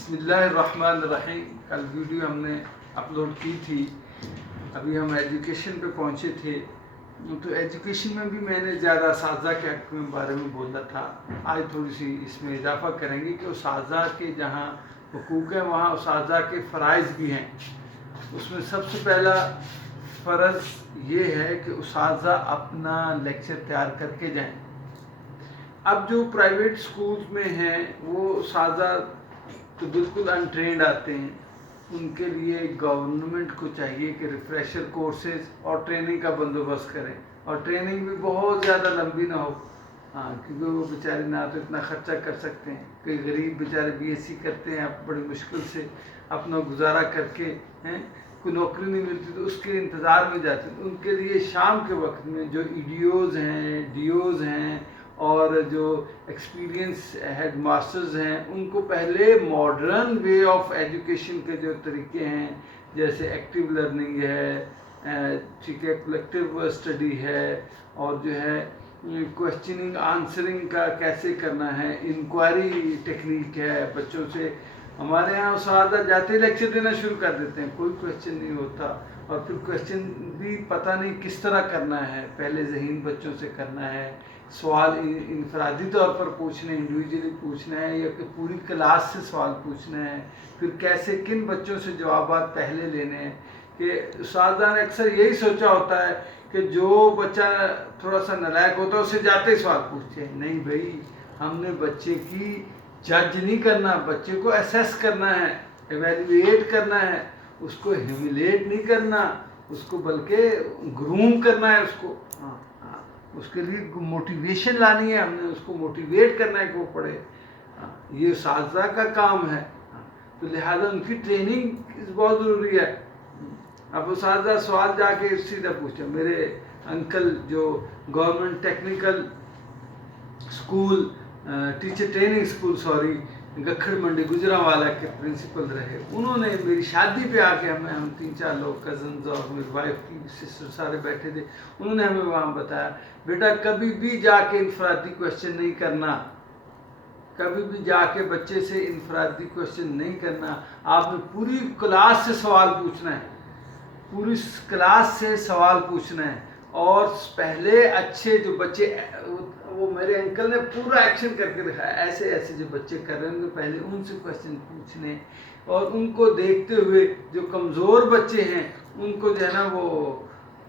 بسم اللہ الرحمن الرحیم. کل ویڈیو ہم نے اپلوڈ کی تھی. ابھی ہم ایجوکیشن پہ پہنچے تھے. تو ایجوکیشن میں بھی میں نے زیادہ اساتذہ کے حق میں بارے میں بولا تھا. آج تھوڑی سی اس میں اضافہ کریں گے کہ اساتذہ کے جہاں حقوق ہیں وہاں اساتذہ کے فرائض بھی ہیں. اس میں سب سے پہلا فرض یہ ہے کہ اساتذہ اپنا لیکچر تیار کر کے جائیں. اب جو پرائیویٹ سکولز میں ہیں وہ اساتذہ تو بالکل انٹرینڈ آتے ہیں. ان کے لیے گورنمنٹ کو چاہیے کہ ریفریشر کورسز اور ٹریننگ کا بندوبست کریں, اور ٹریننگ بھی بہت زیادہ لمبی نہ ہو. کیونکہ وہ بیچارے نہ تو اتنا خرچہ کر سکتے ہیں. کئی غریب بیچارے بی ایس سی کرتے ہیں, بڑی مشکل سے اپنا گزارا کر کے کوئی نوکری نہیں ملتی تو اس کے انتظار میں جاتے ہیں. ان کے لیے شام کے وقت میں جو ایڈیوز ہیں, ڈیوز ہیں اور جو ایکسپیرینس ہیڈ ماسٹرز ہیں ان کو پہلے ماڈرن وے آف ایجوکیشن کے جو طریقے ہیں جیسے ایکٹیو لرننگ ہے, ٹھیک ہے, کلیکٹیو اسٹڈی ہے, اور جو ہے کویسچننگ آنسرنگ کا کیسے کرنا ہے, انکوائری ٹیکنیک ہے. بچوں سے ہمارے یہاں اساتذہ جاتے لیکچر دینا شروع کر دیتے ہیں, کوئی کویسچن نہیں ہوتا, اور پھر کویسچن بھی پتہ نہیں کس طرح کرنا ہے. پہلے ذہین بچوں سے کرنا ہے, سوال انفرادی طور پر پوچھنا ہے, انڈیویجولی پوچھنا ہے, یا کہ پوری کلاس سے سوال پوچھنا ہے, پھر کیسے کن بچوں سے جوابات پہلے لینے ہیں. کہ اساتذہ نے اکثر یہی سوچا ہوتا ہے کہ جو بچہ تھوڑا سا نالائق ہوتا ہے اسے جاتے ہی سوال پوچھتے ہیں. نہیں بھائی, ہم نے بچے کی جج نہیں کرنا, بچے کو اسیس کرنا ہے, ایویلیویٹ کرنا ہے, اس کو ہیوملیٹ نہیں کرنا, اس کو بلکہ گروم کرنا ہے. اس کے لیے موٹیویشن لانی ہے, ہم نے اس کو موٹیویٹ کرنا ہے کہ وہ پڑھے. یہ اساتذہ کا کام ہے. تو لہٰذا ان کی ٹریننگ بہت ضروری ہے. اب اساتذہ سوال جا کے سیدھا پوچھتے ہیں. میرے انکل جو government technical school teacher training school Gakhar منڈی گجرانوالہ کے پرنسپل رہے, انہوں نے میری شادی پہ آ کے ہم 3-4 لوگ کزنز اور میری وائف کی سسٹر سارے بیٹھے تھے. انہوں نے ہمیں وہاں بتایا, بیٹا کبھی بھی جا کے انفرادی کویسچن نہیں کرنا, کبھی بھی جا کے بچے سے انفرادی کویسچن نہیں کرنا. آپ نے پوری کلاس سے سوال پوچھنا ہے, پوری کلاس سے سوال پوچھنا ہے. اور پہلے اچھے جو بچے, وہ میرے انکل نے پورا ایکشن کر کے دکھایا, ایسے ایسے جو بچے کر رہے ہیں پہلے ان سے کویسچن پوچھنے, اور ان کو دیکھتے ہوئے جو کمزور بچے ہیں ان کو جو ہے نا وہ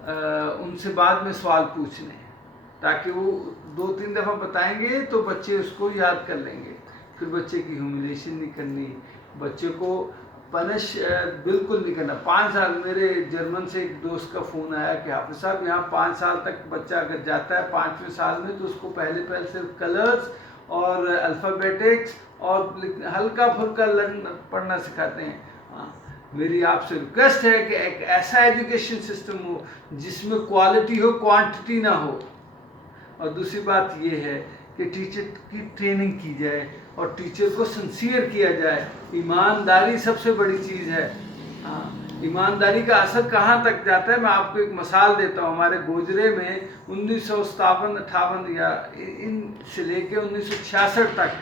ان سے بعد میں سوال پوچھنے, تاکہ وہ 2-3 دفعہ بتائیں گے تو بچے اس کو یاد کر لیں گے. پھر بچے کی ہیوملیشن نہیں کرنی, بچے کو پنش بالکل نہیں کرنا. 5 سال میرے جرمن سے ایک دوست کا فون آیا کہ حافظ صاحب یہاں 5 سال تک بچہ اگر جاتا ہے 5ویں سال میں تو اس کو پہلے صرف کلرز اور الفابیٹکس اور ہلکا پھلکا پڑھنا سکھاتے ہیں. میری آپ سے ریکویسٹ ہے کہ ایک ایسا ایجوکیشن سسٹم ہو جس میں کوالٹی ہو, کوانٹٹی نہ ہو. اور دوسری بات یہ ہے کہ ٹیچر کی ٹریننگ کی جائے اور ٹیچر کو سنسیئر کیا جائے. ایمانداری سب سے بڑی چیز ہے. ایمانداری کا اثر کہاں تک جاتا ہے, میں آپ کو ایک مثال دیتا ہوں. ہمارے گوجرے میں 1957-58 یا ان سے لے کے 1966 تک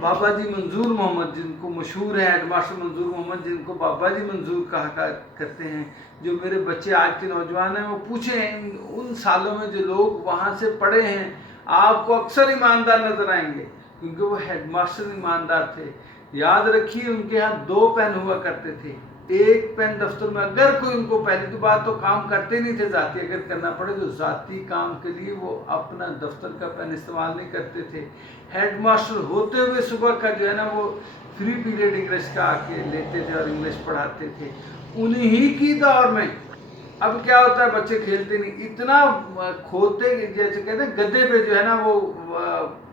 بابا جی منظور محمد, جن کو مشہور ہے ہیڈ ماسٹر منظور محمد, جن کو بابا جی منظور کہا کرتے ہیں, جو میرے بچے آج کے نوجوان ہیں وہ پوچھیں ان سالوں میں جو لوگ وہاں سے پڑھے ہیں آپ کو اکثر ایماندار نظر آئیں گے, کیونکہ وہ ہیڈ ماسٹر ایماندار تھے. یاد رکھیے ان کے ہاں 2 پین ہوا کرتے تھے. ایک پین دفتر میں اگر کوئی ان کو, پہلی تو بات تو کام کرتے نہیں تھے ذاتی, اگر کرنا پڑے تو ذاتی کام کے لیے وہ اپنا دفتر کا پین استعمال نہیں کرتے تھے. ہیڈ ماسٹر ہوتے ہوئے صبح کا جو ہے نا وہ فری پیریڈ انگلش کا آ کے لیتے تھے اور انگلش پڑھاتے تھے. انہی کی دور میں اب کیا ہوتا ہے, بچے کھیلتے نہیں, اتنا کھوتے جیسے کہتے ہیں گدے پہ جو ہے نا وہ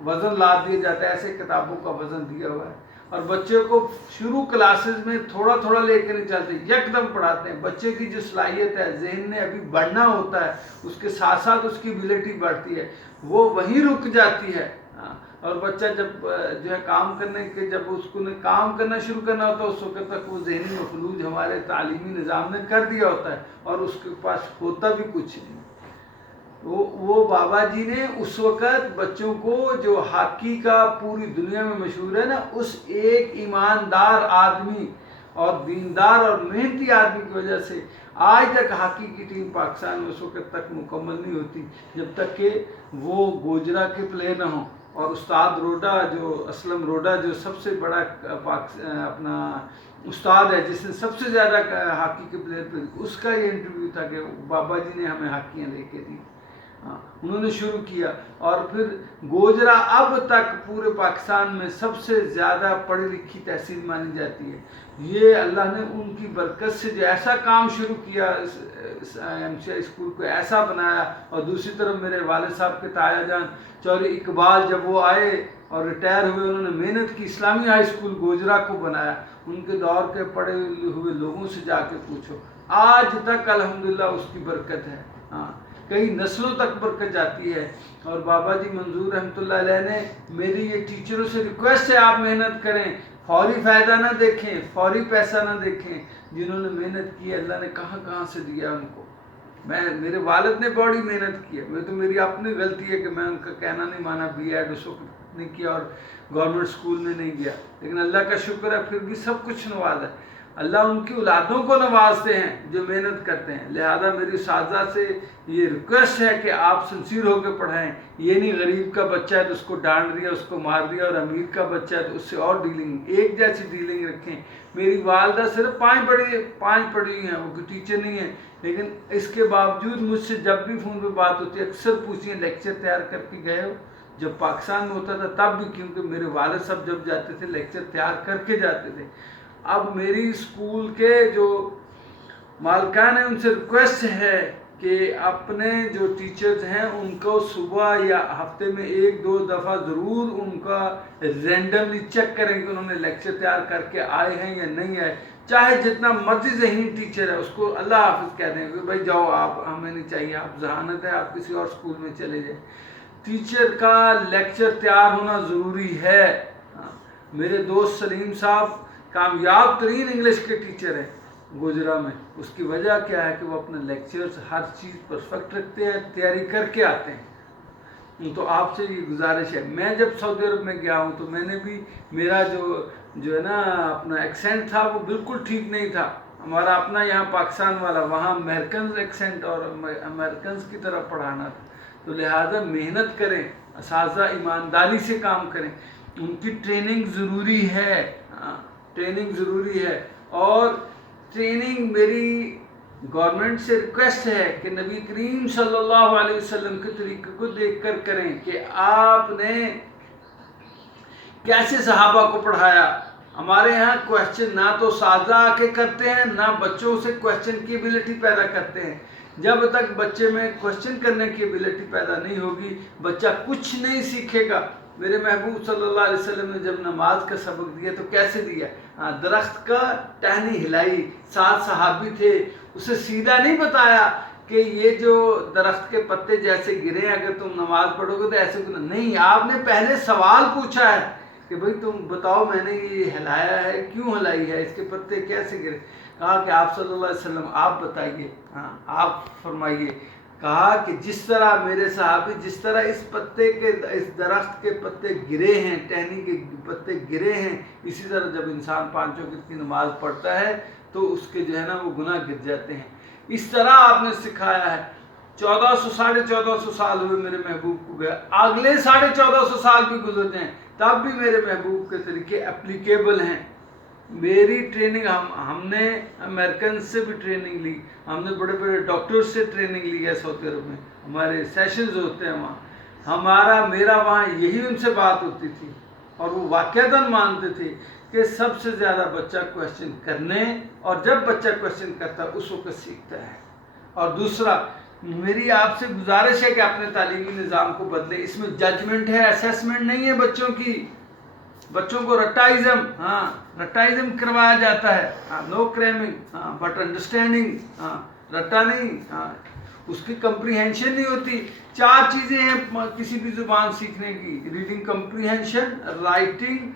وزن لاد دیا جاتا ہے, ایسے کتابوں کا وزن دیا ہوا ہے. اور بچے کو شروع کلاسز میں تھوڑا تھوڑا لے کے نہیں چلتے, یکدم پڑھاتے ہیں. بچے کی جو صلاحیت ہے, ذہن نے ابھی بڑھنا ہوتا ہے, اس کے ساتھ ساتھ اس کی ایبلٹی بڑھتی ہے, وہ وہیں رک جاتی ہے. اور بچہ جب جو ہے کام کرنے کے, جب اس کو کام کرنا شروع کرنا ہوتا ہے اس وقت تک وہ ذہنی مفلوج ہمارے تعلیمی نظام نے کر دیا ہوتا ہے, اور اس کے پاس ہوتا بھی کچھ نہیں. وہ بابا جی نے اس وقت بچوں کو جو ہاکی کا پوری دنیا میں مشہور ہے نا، اس ایک ایماندار آدمی اور دیندار اور محنتی آدمی کی وجہ سے آج تک ہاکی کی ٹیم پاکستان میں اس وقت تک مکمل نہیں ہوتی جب تک کہ وہ گوجرا کے پلیئر نہ ہوں. اور استاد روڈا جو اسلم روڈا جو سب سے بڑا اپنا استاد ہے، جس نے سب سے زیادہ ہاکی کے پلیئر، اس کا یہ انٹرویو تھا کہ بابا جی نے ہمیں ہاکیاں لے کے دی. انہوں نے شروع کیا اور پھر گوجرا اب تک پورے پاکستان میں سب سے زیادہ پڑھی لکھی تحصیل مانی جاتی ہے. یہ اللہ نے ان کی برکت سے جو ایسا کام شروع کیا، ایم سی آئی اسکول کو ایسا بنایا. اور دوسری طرف میرے والد صاحب کے تایا جان چودھری اقبال جب وہ آئے اور ریٹائر ہوئے، انہوں نے محنت کی، اسلامی ہائی اسکول گوجرا کو بنایا. ان کے دور کے پڑھے ہوئے لوگوں سے جا کے پوچھو، آج تک الحمدللہ اس کی برکت ہے. کئی نسلوں تک برکت جاتی ہے. اور بابا جی منظور رحمۃ اللہ علیہ نے، میری یہ ٹیچروں سے ریکویسٹ ہے، آپ محنت کریں، فوری فائدہ نہ دیکھیں، فوری پیسہ نہ دیکھیں. جنہوں نے محنت کی اللہ نے کہاں کہاں سے دیا ان کو. میرے والد نے بڑی محنت کی ہے. تو میری اپنی غلطی ہے کہ میں ان کا کہنا نہیں مانا، بی ایڈ اس وقت نہیں کیا اور گورنمنٹ اسکول میں نہیں گیا. لیکن اللہ کا شکر ہے پھر بھی سب کچھ نوازا ہے. اللہ ان کی اولادوں کو نوازتے ہیں جو محنت کرتے ہیں. لہذا میری اساتذہ سے یہ ریکویسٹ ہے کہ آپ سنسیر ہو کے پڑھائیں. یہ نہیں غریب کا بچہ ہے تو اس کو ڈانٹ دیا، اس کو مار دیا، اور امیر کا بچہ ہے تو اس سے اور ڈیلنگ، ایک جیسی ڈیلنگ رکھیں. میری والدہ صرف 5 پڑھی ہیں، وہ کوئی ٹیچر نہیں ہے، لیکن اس کے باوجود مجھ سے جب بھی فون پہ بات ہوتی ہے اکثر پوچھیں لیکچر تیار کر کے گئے ہو. جب پاکستان میں ہوتا تھا تب بھی، کیونکہ میرے والد صاحب جب جاتے تھے لیکچر تیار کر کے جاتے تھے. اب میری اسکول کے جو مالکان ہیں ان سے ریکویسٹ ہے کہ اپنے جو ٹیچرز ہیں ان کو صبح یا ہفتے میں 1-2 دفعہ ضرور ان کا رینڈملی چیک کریں کہ انہوں نے لیکچر تیار کر کے آئے ہیں یا نہیں آئے. چاہے جتنا مرضی ذہین ٹیچر ہے اس کو اللہ حافظ کہہ دیں کہ بھائی جاؤ، آپ ہمیں نہیں چاہیے، آپ ذہانت ہے، آپ کسی اور اسکول میں چلے جائیں. ٹیچر کا لیکچر تیار ہونا ضروری ہے. میرے دوست سلیم صاحب کامیاب ترین انگلش کے ٹیچر ہیں گوجرا میں. اس کی وجہ کیا ہے کہ وہ اپنے لیکچرز ہر چیز پرفیکٹ رکھتے ہیں، تیاری کر کے آتے ہیں. تو آپ سے یہ گزارش ہے. میں جب سعودی عرب میں گیا ہوں تو میں نے بھی، میرا جو ہے نا اپنا ایکسینٹ تھا وہ بالکل ٹھیک نہیں تھا. ہمارا اپنا یہاں پاکستان والا، وہاں امریکنز ایکسینٹ اور امریکنز کی طرح پڑھانا تھا. تو لہٰذا محنت کریں، اساتذہ ایمانداری سے کام کریں. ان کی ٹریننگ ضروری ہے، ٹریننگ ضروری ہے. اور ٹریننگ میری گورنمنٹ سے ریکویسٹ ہے کہ نبی کریم صلی اللہ علیہ وسلم کے طریقے کو دیکھ کر کریں کہ آپ نے کیسے صحابہ کو پڑھایا. ہمارے یہاں کویشچن نہ تو اساتذہ آ کے کرتے ہیں، نہ بچوں سے کویشچن کی ایبلٹی پیدا کرتے ہیں. جب تک بچے میں کویشچن کرنے کی ایبلٹی پیدا نہیں ہوگی بچہ کچھ نہیں سیکھے گا. میرے محبوب صلی اللہ علیہ وسلم نے جب نماز کا سبق دیا تو کیسے دیا؟ درخت کا ٹہنی ہلائی، 7 صحابی تھے، اسے سیدھا نہیں بتایا کہ یہ جو درخت کے پتے جیسے گرے اگر تم نماز پڑھو گے تو ایسے نہیں. آپ نے پہلے سوال پوچھا ہے کہ بھئی تم بتاؤ، میں نے یہ ہلایا ہے، کیوں ہلائی ہے، اس کے پتے کیسے گرے؟ کہا کہ آپ صلی اللہ علیہ وسلم آپ بتائیے، آپ فرمائیے. کہا کہ جس طرح میرے صحابی، جس طرح اس درخت کے پتے گرے ہیں، ٹہنی کے پتے گرے ہیں، اسی طرح جب انسان 5 وقت کی نماز پڑھتا ہے تو اس کے جو ہے نا وہ گناہ گر جاتے ہیں. اس طرح آپ نے سکھایا ہے. 1400 سال ہوئے میرے محبوب کو گئے، اگلے 1450 سال بھی گزر جائیں تب بھی میرے محبوب کے طریقے اپلیکیبل ہیں. میری ٹریننگ، ہم نے امریکن سے بھی ٹریننگ لی، ہم نے بڑے بڑے ڈاکٹر سے ٹریننگ لی ہے سعودی عرب میں. ہمارے سیشنز ہوتے ہیں وہاں، میرا وہاں یہی ان سے بات ہوتی تھی. اور وہ واقعتاً مانتے تھے کہ سب سے زیادہ بچہ کویشچن کرنے، اور جب بچہ کویشچن کرتا ہے اس وقت سیکھتا ہے. اور دوسرا میری آپ سے گزارش ہے کہ اپنے تعلیمی نظام کو بدلیں. اس میں ججمنٹ ہے، اسیسمنٹ نہیں ہے بچوں کی. بچوں کو رٹائزم کروایا جاتا ہے. نو کریمنگ بٹ انڈرسٹینڈنگ. رٹا نہیں، اس کی کمپریہنشن نہیں ہوتی. 4 چیزیں ہیں کسی بھی زبان سیکھنے کی: reading comprehension, writing,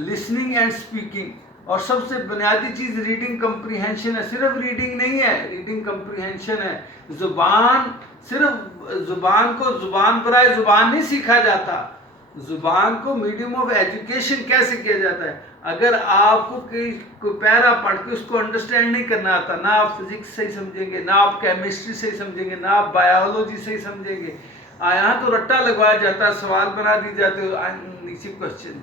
listening and speaking. اور سب سے بنیادی چیز ریڈنگ کمپریہنشن ہے. صرف ریڈنگ نہیں ہے، ریڈنگ کمپریہنشن ہے. زبان، صرف زبان کو زبان برائے زبان نہیں سیکھا جاتا، زبان کو میڈیم آف ایجوکیشن کیسے کیا جاتا ہے. اگر آپ کو کوئی پیرا پڑھ کے اس کو انڈرسٹینڈ نہیں کرنا آتا، نہ آپ فزکس صحیح سمجھیں گے، نہ آپ کیمسٹری صحیح سمجھیں گے، نہ آپ بایولوجی صحیح سمجھیں گے. یہاں تو رٹا لگوایا جاتا ہے، سوال بنا دی جاتے ہیں نیچے کوشچن.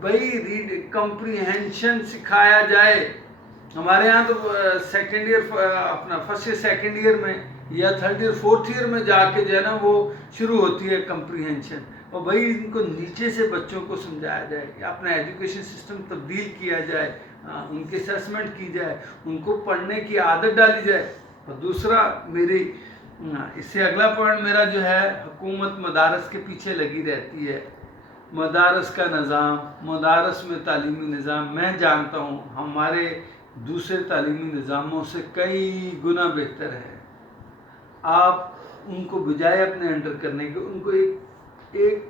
بھائی ریڈ کمپریہنشن سکھایا جائے. ہمارے یہاں تو سیکنڈ ایئر اپنا فرسٹ ایئر سیکنڈ ایئر میں یا تھرڈ ایئر فورتھ ایئر میں جا کے جو ہے نا وہ شروع ہوتی ہے کمپریہنشن. اور بھائی ان کو نیچے سے بچوں کو سمجھایا جائے کہ اپنا ایجوکیشن سسٹم تبدیل کیا جائے، ان کی اسیسمنٹ کی جائے، ان کو پڑھنے کی عادت ڈالی جائے. اور دوسرا میری اس سے اگلا پوائنٹ میرا جو ہے، حکومت مدارس کے پیچھے لگی رہتی ہے. مدارس کا نظام، مدارس میں تعلیمی نظام میں جانتا ہوں ہمارے دوسرے تعلیمی نظاموں سے کئی گنا بہتر ہے. آپ ان کو بجائے اپنے انڈر کرنے کے ان کو ایک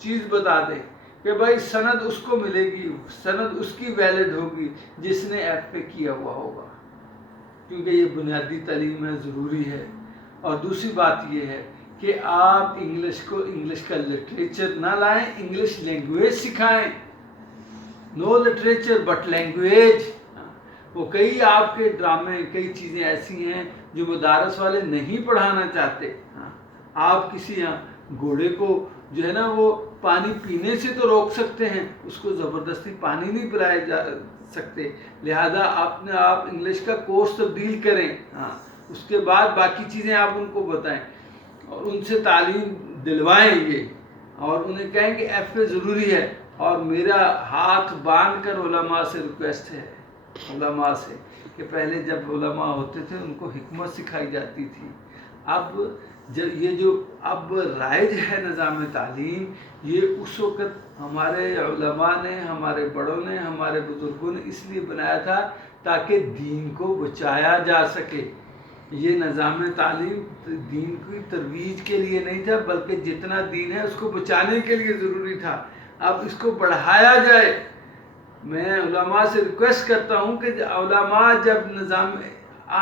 چیز بتا دیں کہ بھائی سند اس کو ملے گی، سند اس کی ویلڈ ہوگی جس نے ایف پہ کیا ہوا ہوگا، کیونکہ یہ بنیادی تعلیم ہے، ضروری ہے. اور دوسری بات یہ ہے کہ آپ انگلش کا لٹریچر نہ لائیں، انگلش لینگویج سکھائیں. نو لٹریچر بٹ لینگویج. وہ کئی آپ کے ڈرامے، کئی چیزیں ایسی ہیں جو مدارس والے نہیں پڑھانا چاہتے. آپ کسی یہاں گھوڑے کو جو ہے نا وہ پانی پینے سے تو روک سکتے ہیں، اس کو زبردستی پانی نہیں پلائے جا سکتے. لہذا آپ انگلش کا کورس تبدیل کریں، اس کے بعد باقی چیزیں آپ ان کو بتائیں اور ان سے تعلیم دلوائیں یہ، اور انہیں کہیں کہ ایف اے ضروری ہے. اور میرا ہاتھ باندھ کر علماء سے ریکویسٹ ہے، علماء سے، کہ پہلے جب علماء ہوتے تھے ان کو حکمت سکھائی جاتی تھی. اب یہ جو اب رائج ہے نظام تعلیم، یہ اس وقت ہمارے علماء نے، ہمارے بڑوں نے، ہمارے بزرگوں نے اس لیے بنایا تھا تاکہ دین کو بچایا جا سکے. یہ نظام تعلیم دین کی ترویج کے لیے نہیں تھا، بلکہ جتنا دین ہے اس کو بچانے کے لیے ضروری تھا. اب اس کو بڑھایا جائے. میں علماء سے ریکویسٹ کرتا ہوں کہ علماء جب نظام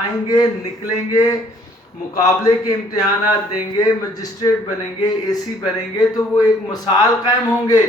آئیں گے، نکلیں گے، مقابلے کے امتحانات دیں گے، مجسٹریٹ بنیں گے، اے سی بنیں گے، تو وہ ایک مثال قائم ہوں گے.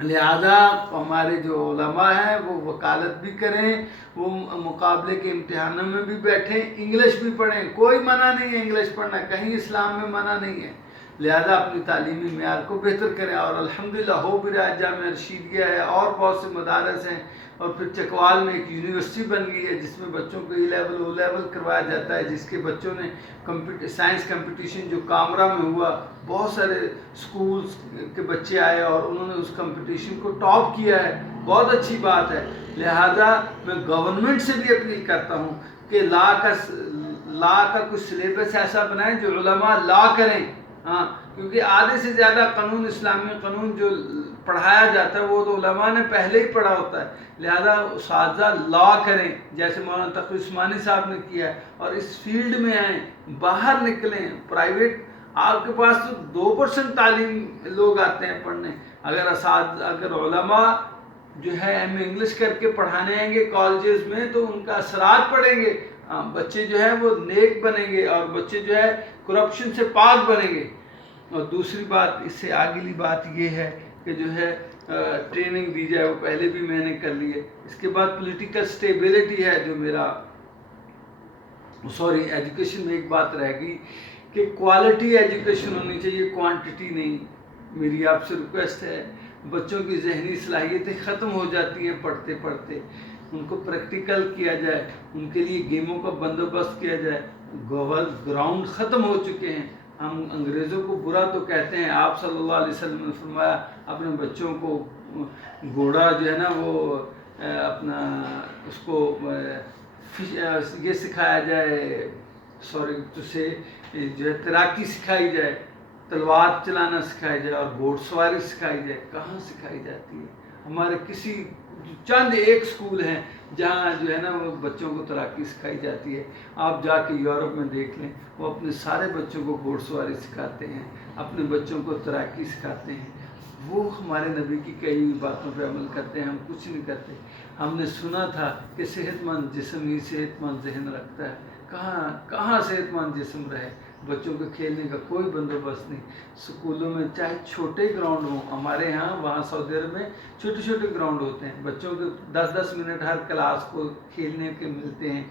لہذا ہمارے جو علماء ہیں وہ وکالت بھی کریں، وہ مقابلے کے امتحانوں میں بھی بیٹھیں، انگلش بھی پڑھیں. کوئی منع نہیں ہے انگلش پڑھنا، کہیں اسلام میں منع نہیں ہے. لہذا اپنی تعلیمی معیار کو بہتر کریں. اور الحمدللہ ہو بھی رہا ہے، جامعہ رشیدیہ ہے اور بہت سے مدارس ہیں. اور پھر چکوال میں ایک یونیورسٹی بن گئی ہے جس میں بچوں کو ای لیول او لیول کروایا جاتا ہے، جس کے بچوں نے سائنس کمپٹیشن جو کامرا میں ہوا، بہت سارے اسکولس کے بچے آئے اور انہوں نے اس کمپٹیشن کو ٹاپ کیا ہے. بہت اچھی بات ہے. لہذا میں گورنمنٹ سے بھی اپیل کرتا ہوں کہ لا کا کچھ سلیبس ایسا بنائیں جو علماء لا کریں. کیونکہ آدھے سے زیادہ قانون، اسلامی قانون جو پڑھایا جاتا ہے وہ تو علماء نے پہلے ہی پڑھا ہوتا ہے. لہذا اساتذہ لا کریں جیسے مولانا تقی عثمانی صاحب نے کیا ہے، اور اس فیلڈ میں آئیں، باہر نکلیں. پرائیویٹ آپ کے پاس تو 2% تعلیم لوگ آتے ہیں پڑھنے. اگر علماء جو ہے ایم اے انگلش کر کے پڑھانے آئیں گے کالجز میں تو ان کا اثرات پڑیں گے. بچے جو ہیں وہ نیک بنیں گے اور بچے جو ہے کرپشن سے پاک بنیں گے. اور دوسری بات، اس سے آگلی بات یہ ہے کہ جو ہے ٹریننگ دی جائے، وہ پہلے بھی میں نے کر لی ہے. اس کے بعد پولیٹیکل سٹیبلٹی ہے جو میرا ایجوکیشن میں ایک بات رہ گئی کہ کوالٹی ایجوکیشن ہونی چاہیے، کوانٹٹی نہیں. میری آپ سے ریکویسٹ ہے، بچوں کی ذہنی صلاحیتیں ختم ہو جاتی ہیں پڑھتے پڑھتے. ان کو پریکٹیکل کیا جائے، ان کے لیے گیموں کا بندوبست کیا جائے. گراؤنڈ ختم ہو چکے ہیں. ہم انگریزوں کو برا تو کہتے ہیں، آپ صلی اللہ علیہ وسلم نے فرمایا اپنے بچوں کو گھوڑا جو ہے نا وہ اپنا اس کو یہ سکھایا جائے، جو ہے تیراکی سکھائی جائے، تلوار چلانا سکھایا جائے اور گھوڑ سواری سکھائی جائے. کہاں سکھائی جاتی ہے؟ ہمارے کسی چند ایک اسکول ہیں جہاں جو ہے نا وہ بچوں کو تیراکی سکھائی جاتی ہے. آپ جا کے یورپ میں دیکھ لیں، وہ اپنے سارے بچوں کو گھوڑ سواری سکھاتے ہیں، اپنے بچوں کو تیراکی سکھاتے ہیں. وہ ہمارے نبی کی کئی ہوئی باتوں پہ عمل کرتے ہیں، ہم کچھ نہیں کرتے۔ ہم نے سنا تھا کہ صحت مند جسم ہی صحت مند ذہن رکھتا ہے، کہاں صحت مند جسم رہے، بچوں کے کھیلنے کا کوئی بندوبست نہیں۔ اسکولوں میں چاہے چھوٹے گراؤنڈ ہوں، ہمارے یہاں وہاں سعودی عرب میں چھوٹے چھوٹے گراؤنڈ ہوتے ہیں، بچوں کے 10-10 منٹ ہر کلاس کو کھیلنے کے ملتے ہیں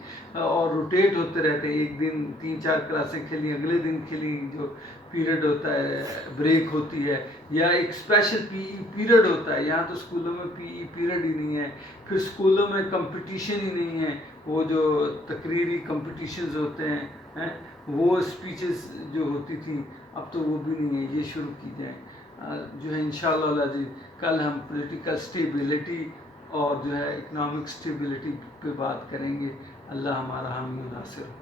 اور روٹیٹ ہوتے رہتے ہیں، ایک دن 3-4 کلاسیں کھیلی، اگلے دن کھیلی، جو پیریڈ ہوتا ہے، بریک ہوتی ہے، یا ایک اسپیشل پی ای پیریڈ ہوتا ہے۔ یہاں تو اسکولوں میں پی ای پیریڈ ہی نہیں ہے، پھر اسکولوں میں کمپٹیشن ہی نہیں ہے، وہ جو تقریری کمپٹیشنز ہوتے ہیں وہ اسپیچز جو ہوتی تھیں اب تو وہ بھی نہیں ہے، یہ شروع کی جائیں۔ جو ہے انشاءاللہ العزیز کل ہم پولیٹیکل سٹیبلٹی اور جو ہے اکنامک سٹیبلٹی پہ بات کریں گے۔ اللہ ہمارا حامی و ناصر ہو۔